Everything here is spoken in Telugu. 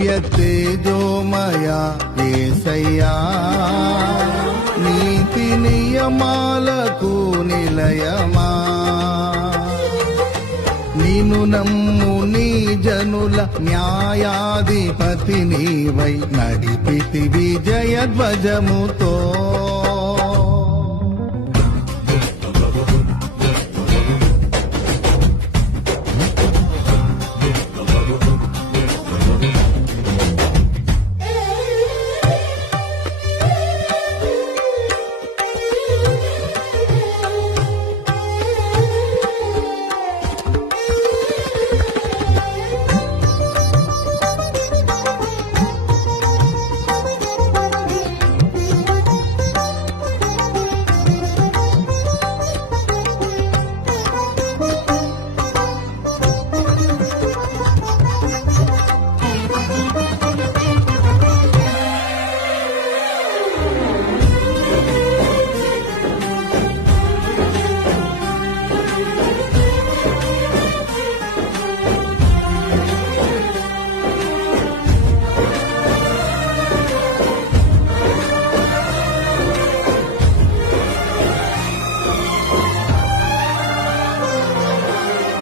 దివ్య తేజోమయ యేసయ్యా, నీతి నియమాలకు నిలయమా. నిన్ను నమ్ము నీ జనుల న్యాయాధిపతి నీవై, నడిపితి విజయ ధ్వజముతో.